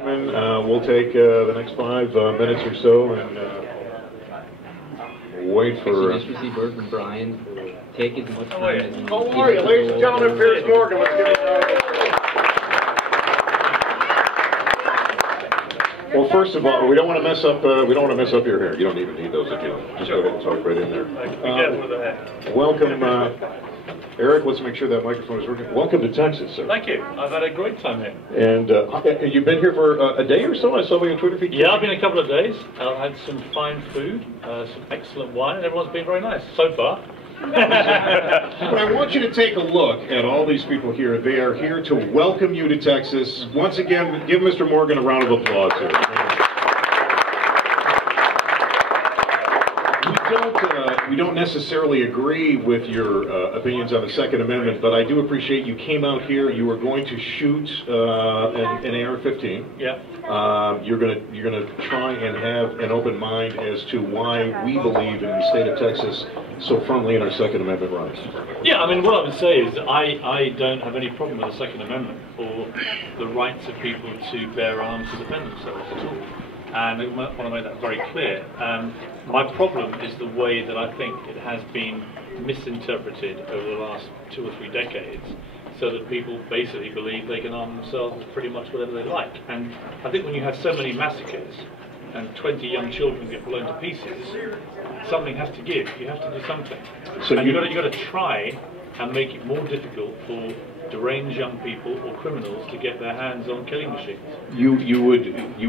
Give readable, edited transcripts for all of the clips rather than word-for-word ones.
gentlemen, we'll take the next 5 minutes or so and wait for... Nice to see Bert and Brian. Take as much time as you need. How are you? Ladies and gentlemen, Piers Morgan. Let's give it a round. Well, first of all, we don't want to mess up. We don't want to mess up your hair. You don't even need those if you don't. Just go ahead and talk right in there. Welcome, Eric. Let's make sure that microphone is working. Welcome to Texas, sir. Thank you. I've had a great time here. And you've been here for a day or so? I saw you on Twitter feed. Yeah, I've been a couple of days. I've had some fine food, some excellent wine, and everyone's been very nice so far. But I want you to take a look at all these people here. They are here to welcome you to Texas. Once again, give Mr. Morgan a round of applause here. We don't necessarily agree with your opinions on the Second Amendment, but I do appreciate you came out here. You were going to shoot an AR-15. Yeah. You're gonna try and have an open mind as to why we believe in the state of Texas so firmly in our Second Amendment rights. Yeah, I mean, what I would say is I don't have any problem with the Second Amendment or the rights of people to bear arms to defend themselves at all. And I want to make that very clear. My problem is the way that I think it has been misinterpreted over the last 2 or 3 decades, so that people basically believe they can arm themselves with pretty much whatever they like. And I think when you have so many massacres and 20 young children get blown to pieces, something has to give. You have to do something. So and you've got to try and make it more difficult for deranged young people or criminals to get their hands on killing machines. You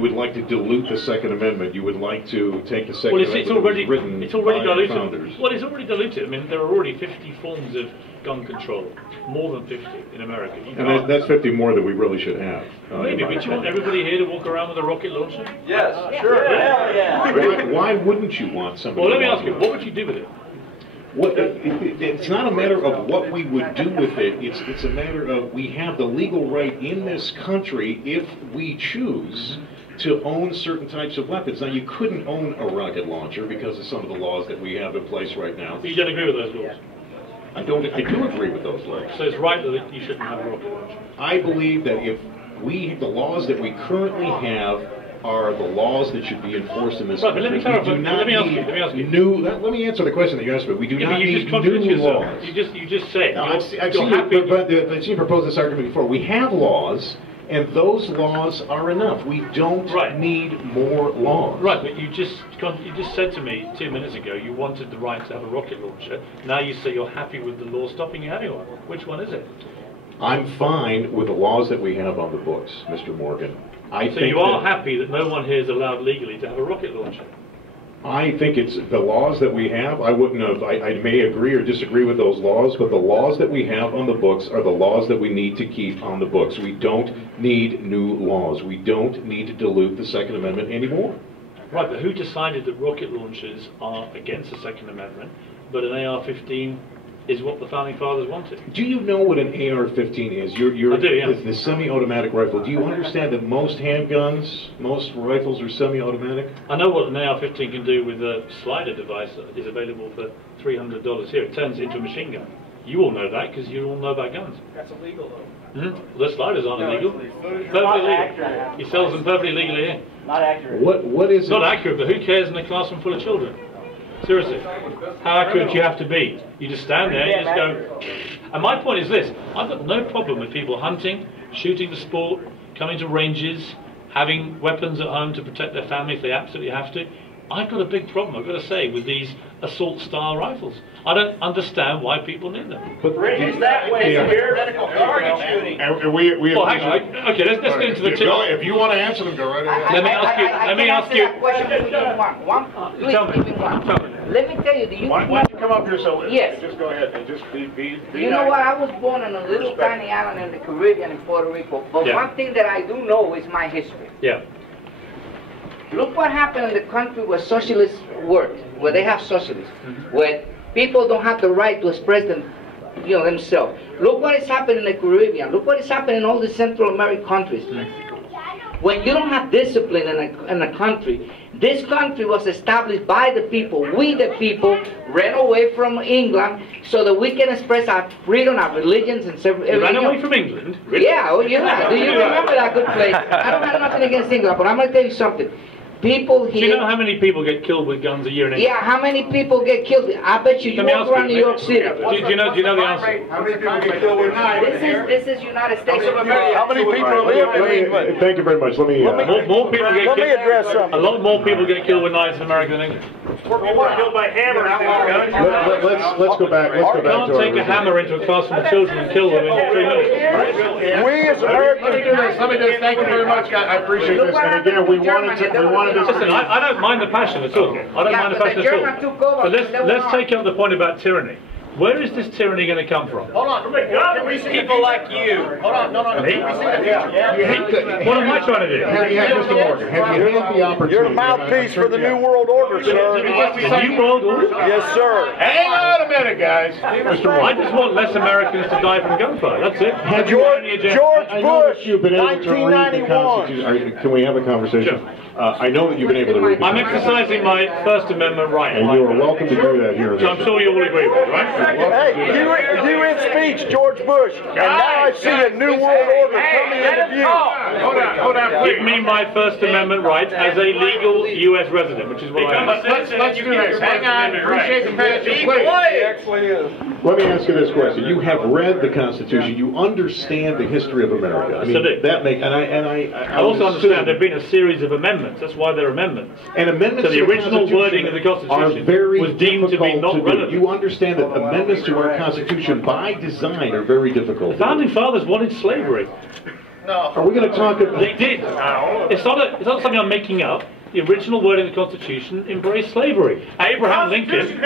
would like to dilute the Second Amendment. You would like to take the Second Amendment. It's already diluted. Well, it's already diluted. I mean, there are already 50 forms of gun control, more than 50 in America. And that's 50 more than we really should have. Maybe, but you want everybody here to walk around with a rocket launcher? Yes, sure. Yeah. Why wouldn't you want somebody? Well, let me ask you, what would you do with it? It's not a matter of what we would do with it. It's a matter of we have the legal right in this country, if we choose, to own certain types of weapons. Now, you couldn't own a rocket launcher because of some of the laws that we have in place right now. But you don't agree with those laws? I do agree with those laws. So it's right that you shouldn't have a rocket launcher? I believe that if the laws that we currently have are the laws that should be enforced in this country. Let me ask you. Let me answer the question that you asked me. We do not need new laws. You just said. No, I've seen you propose this argument before. We have laws, and those laws are enough. We don't need more laws. Right, but you just said to me 2 minutes ago you wanted the right to have a rocket launcher. Now you say you're happy with the law stopping you having one. Which one is it? I'm fine with the laws that we have on the books, Mr. Morgan. So you are happy that no one here is allowed legally to have a rocket launcher? I think it's the laws that we have. I may agree or disagree with those laws, but the laws that we have on the books are the laws that we need to keep on the books. We don't need new laws. We don't need to dilute the Second Amendment anymore. Right, but who decided that rocket launchers are against the Second Amendment, but an AR-15 is what the Founding Fathers wanted? Do you know what an AR-15 is? I do, yeah. The semi-automatic rifle. Do you understand that most handguns, most rifles are semi-automatic? I know what an AR-15 can do with a slider device that is available for $300 here. It turns it into a machine gun. You all know that because you all know about guns. That's illegal, though. The sliders aren't illegal. Perfectly legal. He sells them perfectly legally here. Not accurate. What is it? Not accurate, but who cares in a classroom full of children? Seriously, how accurate do you have to be? You just stand there, you just go. And my point is this: I've got no problem with people hunting, shooting for sport, coming to ranges, having weapons at home to protect their family if they absolutely have to. I've got a big problem, I've got to say, with these assault-style rifles. I don't understand why people need them. But ranges that way, theoretical target shooting. Well, hang on. Okay, let's get into the two. If you want to answer them, go right ahead. Let me ask you. Let me tell you, why don't you come up here so yes. Just go ahead and just be you know what, I was born on a little tiny island in the Caribbean in Puerto Rico, but one thing that I do know is my history. Yeah. Look what happened in the country where socialists work, where they have socialism, where people don't have the right to express themselves. Look what is happening in the Caribbean. Look what is happening in all the Central American countries. When you don't have discipline in a country, This country was established by the people. We, the people, ran away from England so that we can express our freedom, our religions, and everything. You ran away else. from England? Really? Yeah, oh, yeah. Do you remember that good place? I don't have nothing against England, but I'm going to tell you something. People here... Do you know how many people get killed with guns a year in England? Yeah, how many people get killed? I bet you Let me walk ask around New York City. Do you know the answer? How many people get killed with knives? This is United States of America. How many people live in England? Thank you very much. Let me More people get Let me killed. address something. A lot more people get killed with knives in America than England. More people are killed by hammers than guns. let's go back. Let's go You back can't to our take a hammer into a classroom of children and kill them in 3 minutes. We as Americans... Let me just thank you very much. I appreciate this. And again, we wanted to. Listen, I don't mind the passion at all. I don't mind the passion at all. But let's take up the point about tyranny. Where is this tyranny going to come from? Hold on, people like you. Hold on, no. Me? What am I trying to do? Mr. Morgan, have you had the opportunity? You're the mouthpiece for the New World Order, sir. The New World Order? Yes, sir. Hang on a minute, guys. Mr. I Morgan. just want less Americans to die from gunfire. That's it. George I know that Bush, you've been able to read the 1991. Constitution. Can we have a conversation? Sure. I know that you've been able to read the I'm Constitution. exercising my First Amendment right. And you are welcome to do that here. So I'm sure you all agree with me, right? Hey, you in speech, George Bush, and now I see a New World Order coming into view. Hold on, Give me my First Amendment right as a legal U.S. resident, which is what I am. Let's do this. Hang on. Appreciate the passion, please. Let me ask you this question. You have read the Constitution. You understand the history of America. I do. that make and I also understand there have been a series of amendments. That's why they're amendments. And amendments So the to the original Constitution wording of the Constitution are very was deemed to be difficult not to do. relevant. You understand that amendments to our Constitution by design are very difficult. The founding fathers wanted slavery. Are we going to talk about... They did. It's not something I'm making up. The original wording of the Constitution embraced slavery. Abraham Lincoln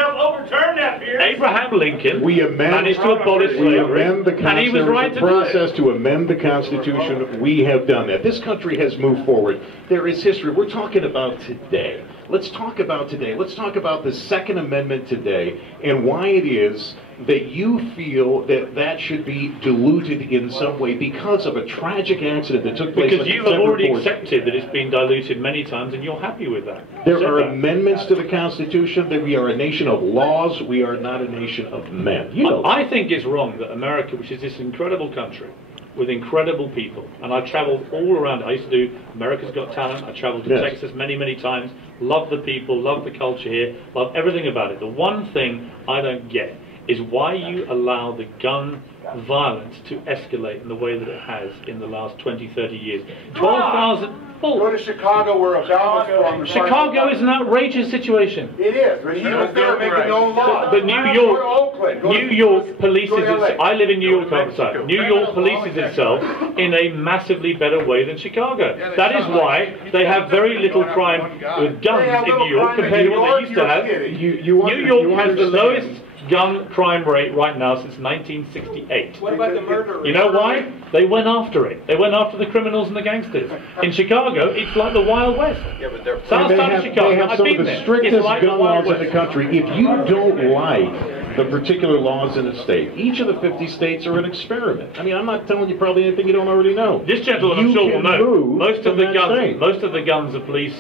We amend, managed to abolish we slavery, amend the and he was Constitution. right The to do it. process to amend the Constitution, we have done that. This country has moved forward. There is history. We're talking about today. Let's talk about today. Let's talk about the Second Amendment today and why it is that you feel that that should be diluted in some way because of a tragic accident that took place Because on you have December already 4th. accepted that it's been diluted many times and you're happy with that. There Said are that. amendments to the Constitution, that we are a nation of laws, we are not a nation of men. You know, I think it's wrong that America, which is this incredible country with incredible people, and I've traveled all around. I used to do America's Got Talent. I traveled to Yes. Texas many, many times. Love the people, love the culture here, love everything about it. The one thing I don't get is why you allow the gun violence to escalate in the way that it has in the last 20, 30 years. 12,000... Go to Chicago where Obama was from. Chicago is an outrageous situation. It is, but he was there making no laws. But New Go to York, Oakland. Go to- New York polices go to LA. itself. I live in New York all the time. New York polices itself in a massively better way than Chicago. That is why they have very little crime with guns in New York compared to what they used to have. New York has the lowest gun crime rate right now since 1968. What about the murder? You know why? They went after it. They went after the criminals and the gangsters. In Chicago, it's like the Wild West. Yeah, but they're... South they side have, of Chicago, they have I've some been of the there. strictest It's like the gun Wild laws in West. the country. If you don't like the particular laws in a state, each of the 50 states are an experiment. I mean, I'm not telling you probably anything you don't already know. This gentleman, I'm You sure, will can know. move Most of from the that guns, state. most of the guns the police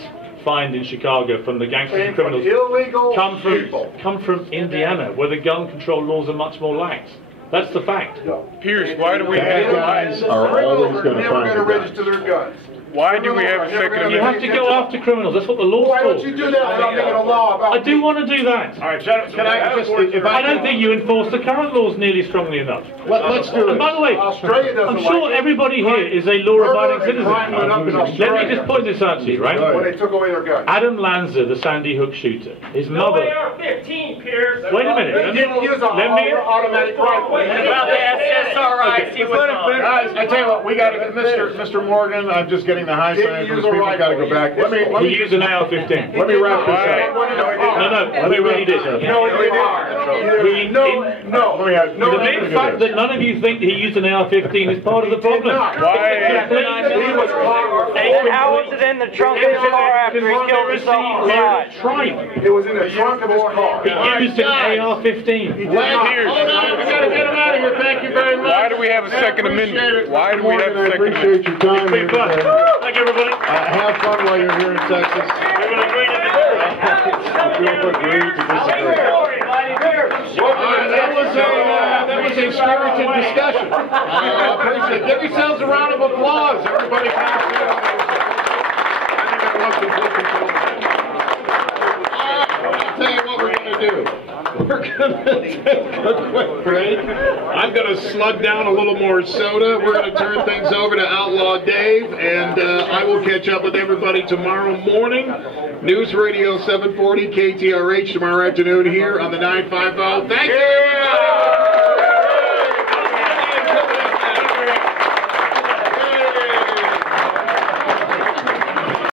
find in Chicago from the gangsters and From criminals illegal come people. from Indiana, where the gun control laws are much more lax. That's the fact. Pierce, why do we Bad have guys are always going to Never find going to the guns. register their guns. why do we have a Second You have Amendment? to go after criminals. That's what the law's Why don't for. you do that without making a law about I do want to do that. All right, can I just... If I don't think you enforce the current laws nearly strongly enough. Let's do And by it. the way, Australia doesn't I'm sure like it. everybody here is a law-abiding Murder and crime went up in citizen. Let Australia me just point this out to you, right? when they took away their guns. Adam Lanza, the Sandy Hook shooter, his mother... AR-15, Piers. Wait a minute. They didn't use an automatic rifle. About the SSRIs, he was on. Guys, I tell you what, we got to get Mr. Morgan. I'm just getting the high sign from his people. Got to go back. Let He me used an AR-15. let me wrap this up. No, let me read this. No, they didn't. The mere fact that none of you think he used an AR-15 is part of the problem. He was caught. And how was it in the trunk of his car after he killed himself on the side? Tripe. It was in the trunk of his car. He used an AR-15. Hold on, we got to get him out of here. Thank you very much. Why do we have a Second Amendment? Why do we have a I Second Amendment? appreciate your time. Pretty fun. Thank you, everybody. Have fun while you're here in Texas. We're going to agree spirited discussion. I appreciate it. Give yourselves a round of applause. Everybody can see it. I'll tell you what we're going to do. We're going to take a quick break. I'm going to slug down a little more soda. We're going to turn things over to Outlaw Dave, and I will catch up with everybody tomorrow morning. News Radio 740 KTRH tomorrow afternoon here on the 950. Thank you, everybody.